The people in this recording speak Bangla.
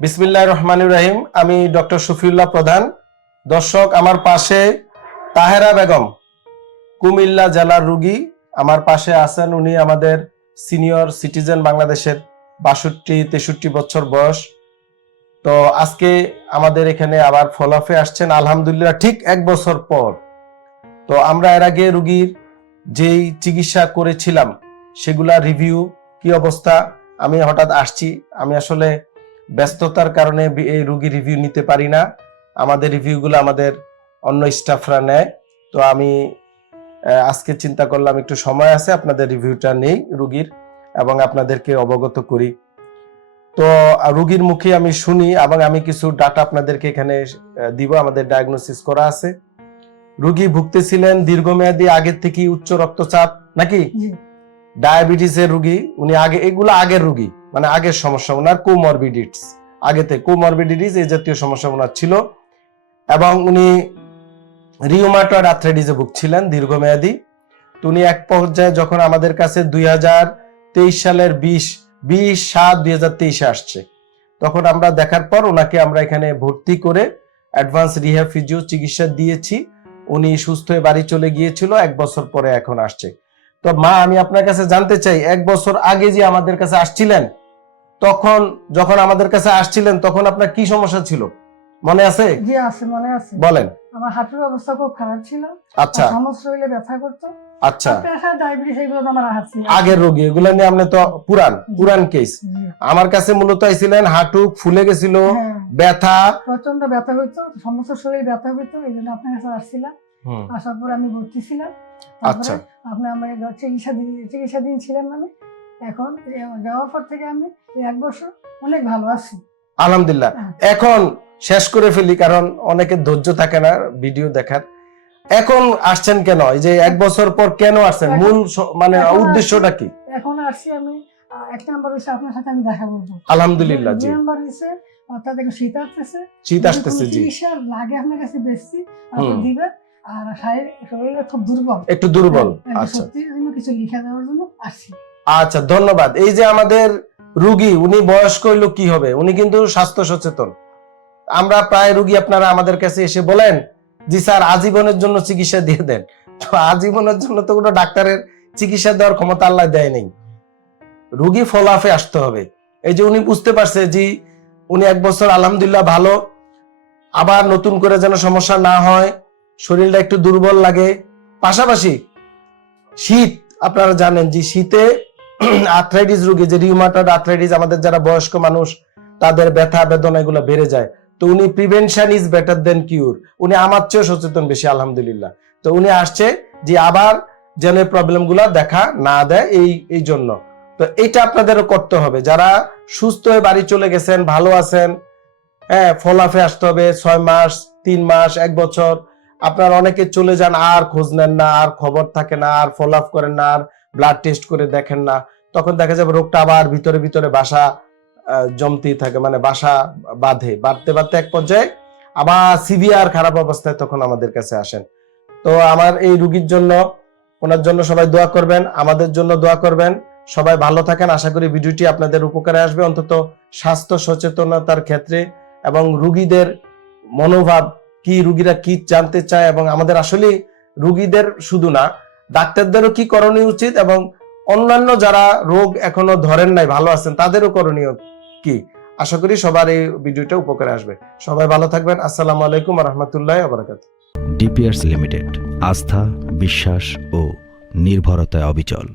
বিসমিল্লাহ রহমান রাহিম। আমি ডক্টর শফিউল্লাহ প্রধান। দর্শক, আমার পাশে তাহেরা বেগম, কুমিল্লা জেলার রুগী। আমার পাশে আছেন উনি আমাদের সিনিয়র সিটিজেন বাংলাদেশের বাষট্টি, তেষট্টি বছর বয়স। তো আজকে আমাদের এখানে আবার ফলাফে আসছেন। আলহামদুলিল্লাহ, ঠিক এক বছর পর। তো আমরা এর আগে রুগীর যেই চিকিৎসা করেছিলাম সেগুলা রিভিউ কি অবস্থা? আমি হঠাৎ আসছি। আমি আসলে ব্যস্ততার কারণে এই রুগী রিভিউ নিতে পারি না। আমাদের রিভিউগুলো আমাদের অন্য স্টাফরা নেয়। তো আমি আজকে চিন্তা করলাম একটু সময় আছে আপনাদের রিভিউটা নেই রুগীর এবং আপনাদেরকে অবগত করি। তো রুগীর মুখে আমি শুনি এবং আমি কিছু ডাটা আপনাদেরকে এখানে দিব আমাদের ডায়াগনোসিস করা আছে। রুগী ভুগতেছিলেন দীর্ঘমেয়াদী আগের থেকে উচ্চ রক্তচাপ নাকি? ডায়াবেটিসের রুগী উনি আগে এগুলো আগের রুগী। মানে আগের সমস্যা ওনার কোমরবিডিটস আগেতে কোমরবিডিটিস এই জাতীয় সমস্যা ওনার ছিল এবং উনি রিউমাটয়েড আর্থ্রাইটিসে ভুগছিলেন দীর্ঘমেয়াদী। তো উনি এক পর্যায়ে যখন আমাদের কাছে দুই হাজার তেইশ সালের বিশ বিশ সাত দুই হাজার তেইশে আসছে, তখন আমরা দেখার পর ওনাকে আমরা এখানে ভর্তি করে অ্যাডভান্স রিহ্যাব ফিজিও চিকিৎসা দিয়েছি। উনি সুস্থ হয়ে বাড়ি চলে গিয়েছিল, এক বছর পরে এখন আসছে। তো মা, আমি আপনার কাছে জানতে চাই, এক বছর আগে যে আমাদের কাছে আসছিলেন তখন যখন আমাদের কাছে আসছিলেন তখন আপনার কি সমস্যা ছিল? মনে আছে? জি আছে মনে আছে। বলেন। আমার হাঁটুর অবস্থা খুব খারাপ ছিল। আচ্ছা। সমস্ত শরীরে ব্যথা করতো। আচ্ছা। ডায়াবেটিস এগুলো আমার আছে আগের রোগী এগুলো নিয়ে আপনি তো পুরান পুরান কেস আমার কাছে মূলত আইছিলেন হাঁটু ফুলে গেছিল হ্যাঁ, ব্যথা। প্রচণ্ড ব্যথা হইতো সমস্ত শরীর ব্যথা হইতো এই জন্য আপনার কাছে আসছিলাম। আসার পর আমি ভর্তি ছিলাম। আচ্ছা। আপনি আমাকে চিকিৎসা দিয়ে চিকিৎসা দিন ছিলেন আমি এখন যাওয়ার পর থেকে আমি এক বছর অনেক ভালো আছি। আলহামদুলিল্লাহ। এখন শেষ করে ফেলি কারণ অনেকের ধৈর্য থাকে না ভিডিও দেখার। এখন আসছেন কেন? এই যে এক বছর পর কেন আসছেন? মূল মানে উদ্দেশ্যটা কি? এখন আসছি আমি এক নাম্বার হচ্ছে আপনার সাথে আমি দেখা করব আলহামদুলিল্লাহ জি। নাম্বার হচ্ছে অর্থাৎ একটু শীত আসতেছে। শীত আসতেছে জি। চিকিৎসা লাগে আপনার কাছে বেশি আপনি দিবেন আর শরীরে খুব দুর্বল। একটু দুর্বল হ্যাঁ, একটু আচ্ছা। কিছু লিখে দেওয়ার জন্য আসছি। আচ্ছা ধন্যবাদ। এই যে আমাদের রুগী, উনি বয়স্ক হইল কি হবে? উনি কিন্তু স্বাস্থ্য সচেতন। আমরা প্রায় রুগী আপনারা আমাদের কাছে এসে বলেন, জি স্যার, আজীবনের জন্য চিকিৎসা দিয়ে দেন। তো আজীবনের জন্য তো কোনো ডাক্তারের চিকিৎসা দেওয়ার ক্ষমতা আল্লাহ দেয় নেই। রুগী ফলাফে আসতে হবে। এই যে উনি বুঝতে পারছে যে উনি এক বছর আলহামদুলিল্লাহ ভালো, আবার নতুন করে যেন সমস্যা না হয়, শরীরটা একটু দুর্বল লাগে। পাশাপাশি শীত, আপনারা জানেন যে শীতে আর্থ্রাইটিস রোগী, যে রিউমাটয়েড আর্থ্রাইটিস আমাদের যারা বয়স্ক মানুষ, তাদের ব্যথা, বেদনা এগুলো বেড়ে যায়। তো উনি prevention is better than cure উনি আমার চেয়েও সচেতন বেশি, আলহামদুলিল্লাহ। তো উনি আসছে যে আবার যেন এই প্রবলেমগুলা দেখা না দেয় এই এই জন্য। তো এটা আপনাদেরও করতে হবে। যারা সুস্থ হয়ে বাড়ি চলে গেছেন, ভালো আছেন হ্যাঁ ফলাফে আসতে হবে, ছয় মাস, তিন মাস, এক বছর। আপনার অনেকে চলে যান, আর খোঁজ নেন না, আর খবর থাকে না, আর ফলো আপ করেন না, আর ব্লাড টেস্ট করে দেখেন না, তখন দেখা যাবে রোগটা আবার ভিতরে ভিতরে বাসা জমতেই থাকে মানে বাসা বাঁধে। বাড়তে বাড়তে এক পর্যায়ে আবার সিভিয়ার খারাপ অবস্থায় তখন আমাদের কাছে আসেন। তো আমার এই রুগীর জন্য, ওনার জন্য সবাই দোয়া করবেন, আমাদের জন্য দোয়া করবেন। সবাই ভালো থাকেন, আশা করি ভিডিওটি আপনাদের উপকারে আসবে। অন্তত স্বাস্থ্য সচেতনতার ক্ষেত্রে এবং রুগীদের মনোভাব, কি রুগীরা কি জানতে চায় এবং আমাদের আসলে রুগীদের শুধু না ডাক্তারদেরও কি করণীয় উচিত এবং অন্যান্য যারা রোগ এখনও ধরেন নাই, ভালো আছেন, তাদেরও করণীয় কি? আশা করি সবার এই ভিডিওটা উপকারে আসবে। সবাই ভালো থাকবেন। আসসালামু আলাইকুম রহমতুল্লাহ আবরাকাত ডিপিআরস লিমিটেড, আস্থা, বিশ্বাস ও নির্ভরতায় অবিচল।